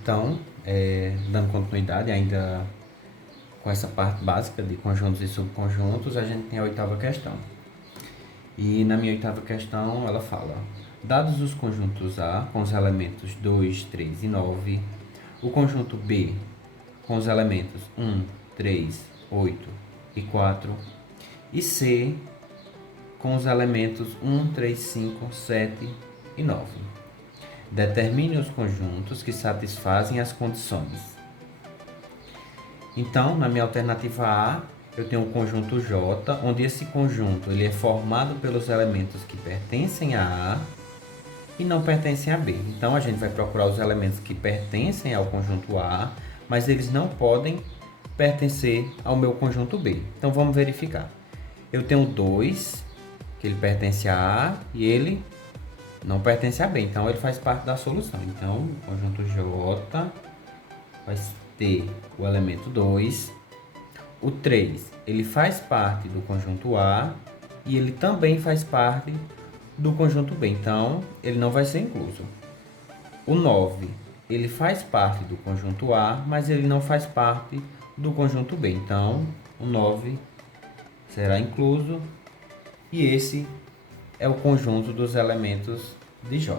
Então, dando continuidade ainda com essa parte básica de conjuntos e subconjuntos, a gente tem a oitava questão. E na minha oitava questão ela fala: dados os conjuntos A com os elementos 2, 3 e 9, o conjunto B com os elementos 1, 3, 8 e 4, e C com os elementos 1, 3, 5, 7 e 9. Determine os conjuntos que satisfazem as condições. Então, na minha alternativa A, eu tenho o conjunto J, onde esse conjunto ele é formado pelos elementos que pertencem a A e não pertencem a B. Então, a gente vai procurar os elementos que pertencem ao conjunto A, mas eles não podem pertencer ao meu conjunto B. Então, vamos verificar. Eu tenho 2, que ele pertence a A e ele não pertence a B. Então, ele faz parte da solução. Então, o conjunto J vai ter o elemento 2. O 3, ele faz parte do conjunto A e ele também faz parte do conjunto B. Então, ele não vai ser incluso. O 9, ele faz parte do conjunto A, mas ele não faz parte do conjunto B. Então, o 9 será incluso. E esse é o conjunto dos elementos de J.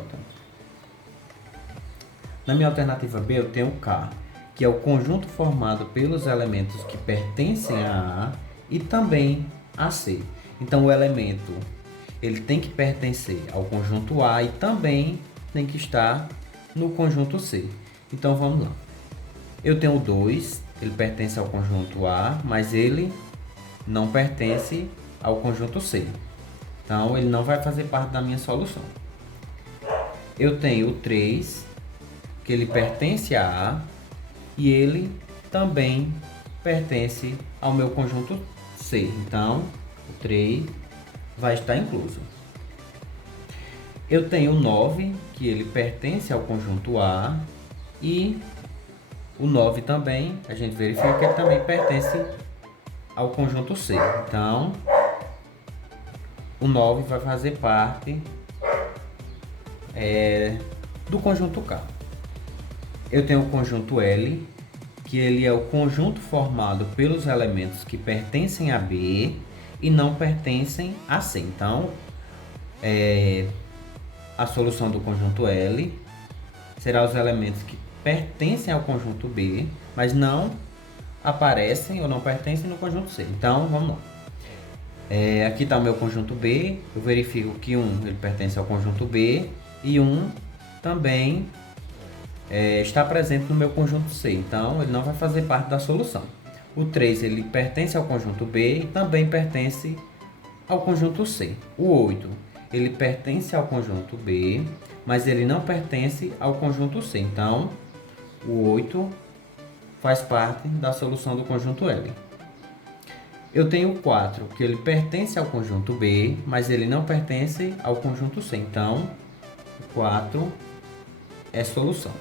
Na minha alternativa B, eu tenho K, que é o conjunto formado pelos elementos que pertencem a A e também a C. Então, o elemento ele tem que pertencer ao conjunto A e também tem que estar no conjunto C. Então, vamos lá. Eu tenho 2, ele pertence ao conjunto A, mas ele não pertence ao conjunto C. Então, ele não vai fazer parte da minha solução. Eu tenho o 3, que ele pertence a A e ele também pertence ao meu conjunto C. Então, o 3 vai estar incluso. Eu tenho o 9, que ele pertence ao conjunto A e o 9 também, a gente verifica que ele também pertence ao conjunto C. Então, o 9 vai fazer parte do conjunto K. Eu tenho o conjunto L, que ele é o conjunto formado pelos elementos que pertencem a B e não pertencem a C. Então, a solução do conjunto L será os elementos que pertencem ao conjunto B, mas não aparecem ou não pertencem no conjunto C. Então, vamos lá. Aqui está o meu conjunto B, eu verifico que 1 ele pertence ao conjunto B e 1 também está presente no meu conjunto C, então ele não vai fazer parte da solução. O 3 ele pertence ao conjunto B e também pertence ao conjunto C. O 8 ele pertence ao conjunto B, mas ele não pertence ao conjunto C, então o 8 faz parte da solução do conjunto L. Eu tenho o 4, que ele pertence ao conjunto B, mas ele não pertence ao conjunto C, então o 4 é solução.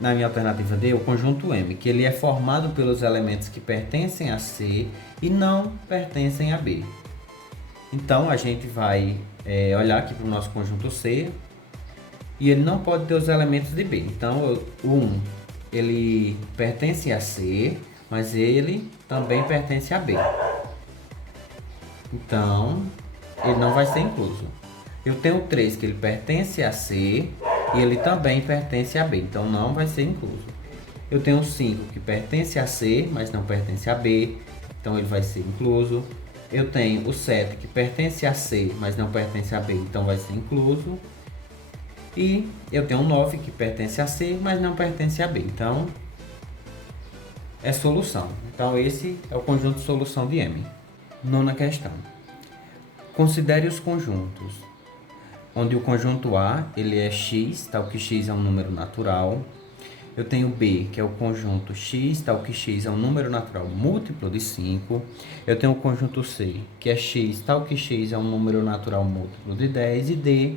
Na minha alternativa D, o conjunto M, que ele é formado pelos elementos que pertencem a C e não pertencem a B. Então, a gente vai olhar aqui para o nosso conjunto C e ele não pode ter os elementos de B. Então, o 1, ele pertence a C, mas ele também pertence a B. Então, ele não vai ser incluso. Eu tenho o 3, que ele pertence a C e ele também pertence a B, então não vai ser incluso. Eu tenho o 5, que pertence a C, mas não pertence a B, então ele vai ser incluso. Eu tenho o 7, que pertence a C, mas não pertence a B, então vai ser incluso. E eu tenho o 9, que pertence a C, mas não pertence a B, então é solução. Então esse é o conjunto de solução de M. Nona questão. Considere os conjuntos onde o conjunto A ele é x, tal que x é um número natural. Eu tenho B, que é o conjunto x, tal que x é um número natural múltiplo de 5. Eu tenho o conjunto C, que é x, tal que x é um número natural múltiplo de 10. E D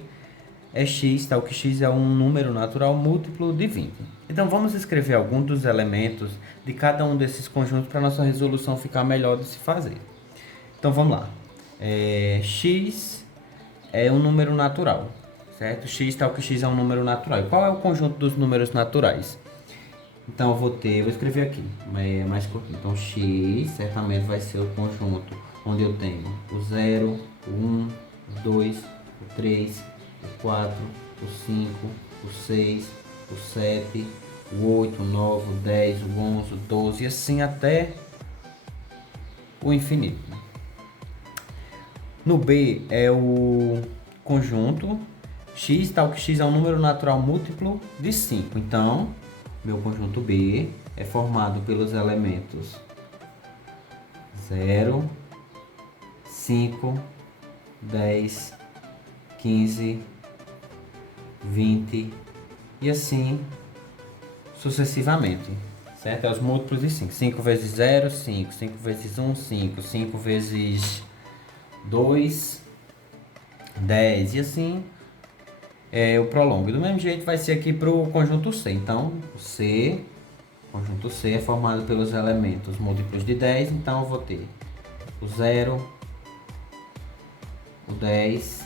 é x, tal que x é um número natural múltiplo de 20. Então, vamos escrever alguns dos elementos de cada um desses conjuntos para a nossa resolução ficar melhor de se fazer. Então, vamos lá. X é um número natural, certo? X tal que x é um número natural. E qual é o conjunto dos números naturais? Então eu vou escrever aqui, é mais curtinho. Então x certamente vai ser o conjunto onde eu tenho o 0, o 1, o 2, o 3, o 4, o 5, o 6, o 7, o 8, o 9, o 10, o 11, o 12 e assim até o infinito. No B é o conjunto x, tal que x é um número natural múltiplo de 5. Então, meu conjunto B é formado pelos elementos 0, 5, 10, 15, 20 e assim sucessivamente. Certo? É os múltiplos de 5. 5 vezes 0, 5. 5 vezes 1, 5. 5 vezes 2, 10 e assim eu prolongo. Do mesmo jeito vai ser aqui para o conjunto C. Então, conjunto C é formado pelos elementos múltiplos de 10. Então, eu vou ter o 0, o 10,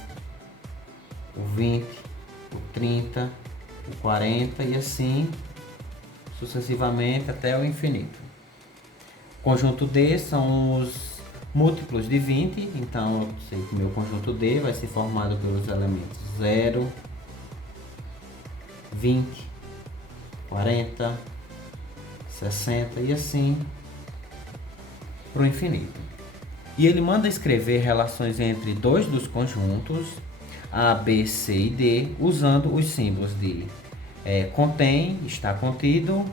o 20, o 30, o 40 e assim sucessivamente até o infinito. Conjunto D são os múltiplos de 20. Então, eu sei que o meu conjunto D vai ser formado pelos elementos 0, 20, 40, 60 e assim para o infinito. E ele manda escrever relações entre dois dos conjuntos A, B, C e D usando os símbolos de contém, está contido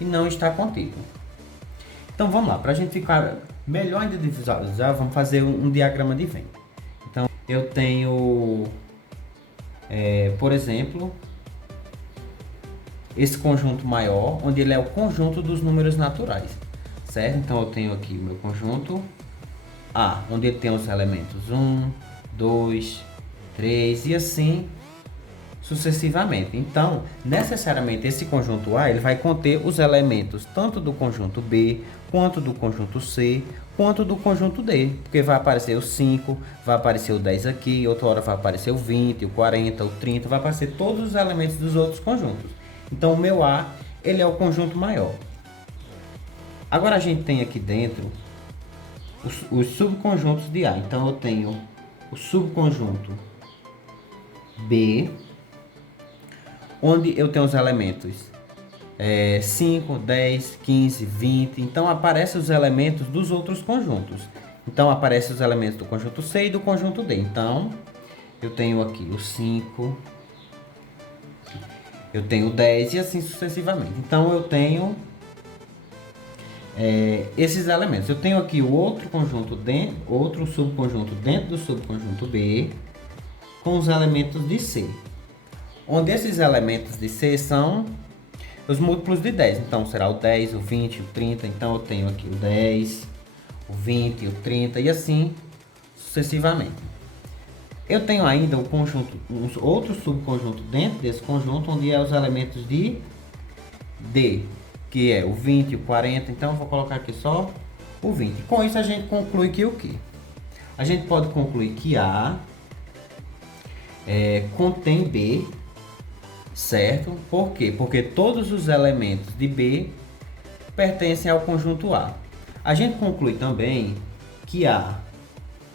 e não está contido. Então vamos lá, para a gente ficar melhor ainda de visualizar, vamos fazer um diagrama de Venn. Então eu tenho, por exemplo, esse conjunto maior, onde ele é o conjunto dos números naturais, certo? Então eu tenho aqui o meu conjunto A, onde ele tem os elementos 1, 2, 3 e assim sucessivamente. Então, necessariamente esse conjunto A ele vai conter os elementos tanto do conjunto B, quanto do conjunto C, quanto do conjunto D, porque vai aparecer o 5, vai aparecer o 10 aqui, outra hora vai aparecer o 20, o 40, o 30, vai aparecer todos os elementos dos outros conjuntos. Então, o meu A, ele é o conjunto maior. Agora a gente tem aqui dentro os subconjuntos de A. Então, eu tenho o subconjunto B, onde eu tenho os elementos 5, 10, 15, 20. Então, aparecem os elementos dos outros conjuntos. Então, aparecem os elementos do conjunto C e do conjunto D. Então, eu tenho aqui o 5, eu tenho 10 e assim sucessivamente. Então, eu tenho esses elementos. Eu tenho aqui o outro conjunto dentro, outro subconjunto dentro do subconjunto B, com os elementos de C. Onde esses elementos de C são os múltiplos de 10. Então, será o 10, o 20, o 30. Então, eu tenho aqui o 10, o 20, o 30 e assim sucessivamente. Eu tenho ainda outro subconjunto dentro desse conjunto, onde é os elementos de D, que é o 20 o 40. Então, eu vou colocar aqui só o 20. Com isso, a gente conclui que o quê? A gente pode concluir que A contém B, certo? Por quê? Porque todos os elementos de B pertencem ao conjunto A. A gente conclui também que A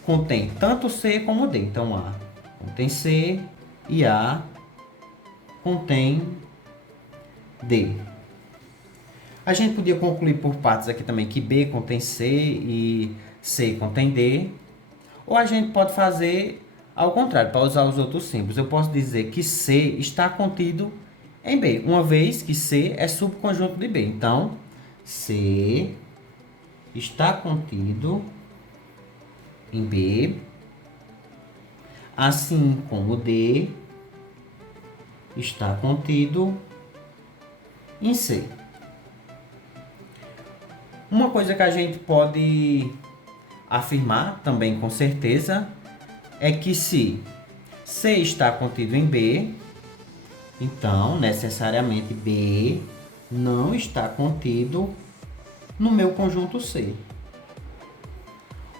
contém tanto C como D. Então, A contém C e A contém D. A gente podia concluir por partes aqui também que B contém C e C contém D. Ou a gente pode fazer ao contrário, para usar os outros símbolos. Eu posso dizer que C está contido em B, uma vez que C é subconjunto de B. Então, C está contido em B, assim como D está contido em C. Uma coisa que a gente pode afirmar também com certeza é que se C está contido em B, então necessariamente B não está contido no meu conjunto C.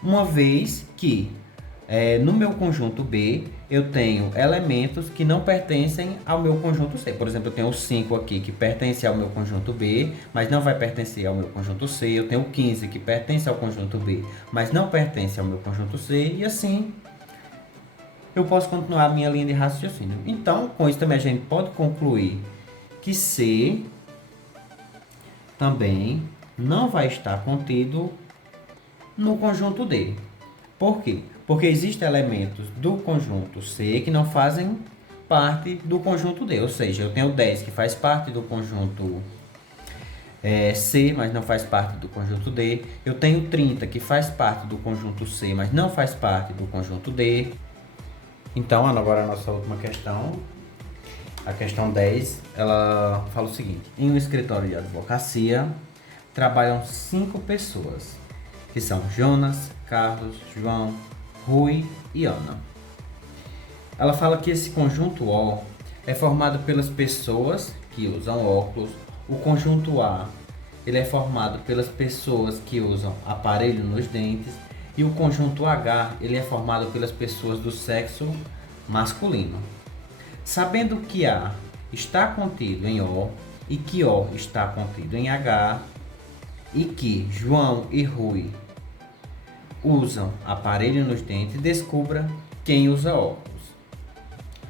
Uma vez que No meu conjunto B, eu tenho elementos que não pertencem ao meu conjunto C. Por exemplo, eu tenho o 5 aqui que pertence ao meu conjunto B, mas não vai pertencer ao meu conjunto C. Eu tenho o 15 que pertence ao conjunto B, mas não pertence ao meu conjunto C. E assim, eu posso continuar a minha linha de raciocínio. Então, com isso também a gente pode concluir que C também não vai estar contido no conjunto D. Por quê? Porque existem elementos do conjunto C que não fazem parte do conjunto D. Ou seja, eu tenho 10 que faz parte do conjunto C, mas não faz parte do conjunto D. Eu tenho 30 que faz parte do conjunto C, mas não faz parte do conjunto D. Então, agora a nossa última questão, a questão 10, ela fala o seguinte: em um escritório de advocacia trabalham 5 pessoas, que são Jonas, Carlos, João, Rui e Ana. Ela fala que esse conjunto O é formado pelas pessoas que usam óculos. O conjunto A, ele é formado pelas pessoas que usam aparelho nos dentes. E o conjunto H, ele é formado pelas pessoas do sexo masculino. Sabendo que A está contido em O e que O está contido em H, e que João e Rui usam aparelho nos dentes, descubra quem usa óculos.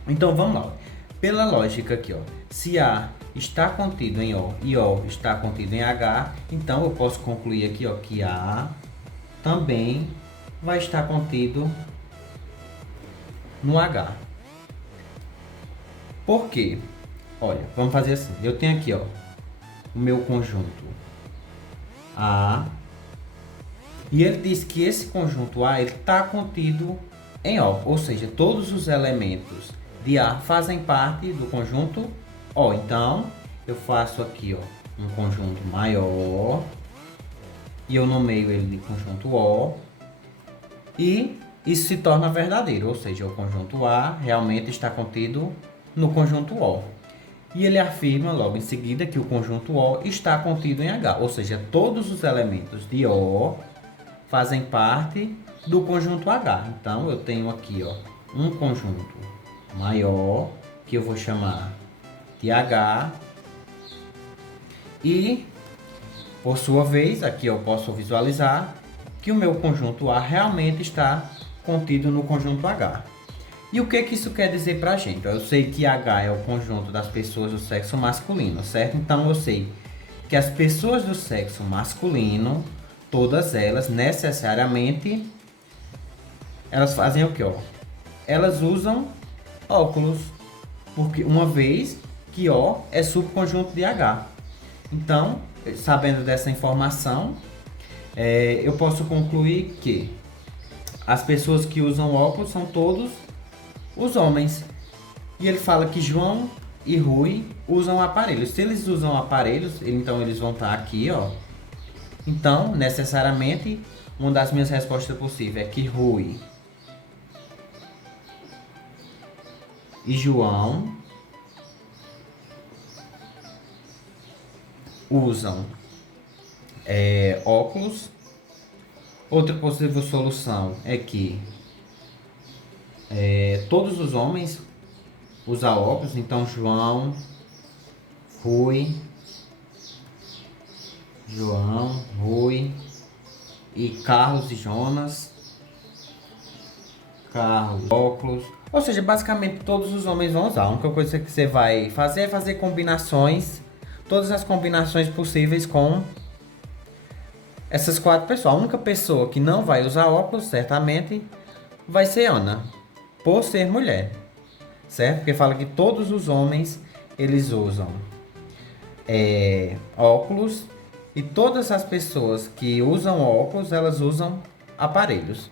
Então vamos lá. Pela lógica aqui, se A está contido em O e O está contido em H, então eu posso concluir aqui, que A também vai estar contido no H. Por quê? Olha, vamos fazer assim. Eu tenho aqui, o meu conjunto A, e ele diz que esse conjunto A está contido em O, ou seja, todos os elementos de A fazem parte do conjunto O. Então, eu faço aqui, um conjunto maior e eu nomeio ele de conjunto O, e isso se torna verdadeiro, ou seja, o conjunto A realmente está contido no conjunto O. E ele afirma logo em seguida que o conjunto O está contido em H, ou seja, todos os elementos de O fazem parte do conjunto H. Então, eu tenho aqui, um conjunto maior, que eu vou chamar de H, e, por sua vez, aqui eu posso visualizar que o meu conjunto A realmente está contido no conjunto H. E o que isso quer dizer pra gente? Eu sei que H é o conjunto das pessoas do sexo masculino, certo? Então, eu sei que as pessoas do sexo masculino, todas elas, necessariamente, elas fazem o quê? Elas usam óculos, porque uma vez que O é subconjunto de H. Então, sabendo dessa informação, eu posso concluir que as pessoas que usam óculos são todos os homens. E ele fala que João e Rui usam aparelhos. Se eles usam aparelhos, então eles vão estar aqui, Então, necessariamente, uma das minhas respostas possíveis é que Rui e João usam óculos. Outra possível solução é que todos os homens usam óculos, então João, Rui e Carlos e Jonas, Carlos, óculos. Ou seja, basicamente todos os homens vão usar. A única coisa que você vai fazer é fazer combinações, todas as combinações possíveis com essas 4 pessoas. A única pessoa que não vai usar óculos, certamente, vai ser Ana, por ser mulher, certo? Porque fala que todos os homens, eles usam óculos, e todas as pessoas que usam óculos, elas usam aparelhos.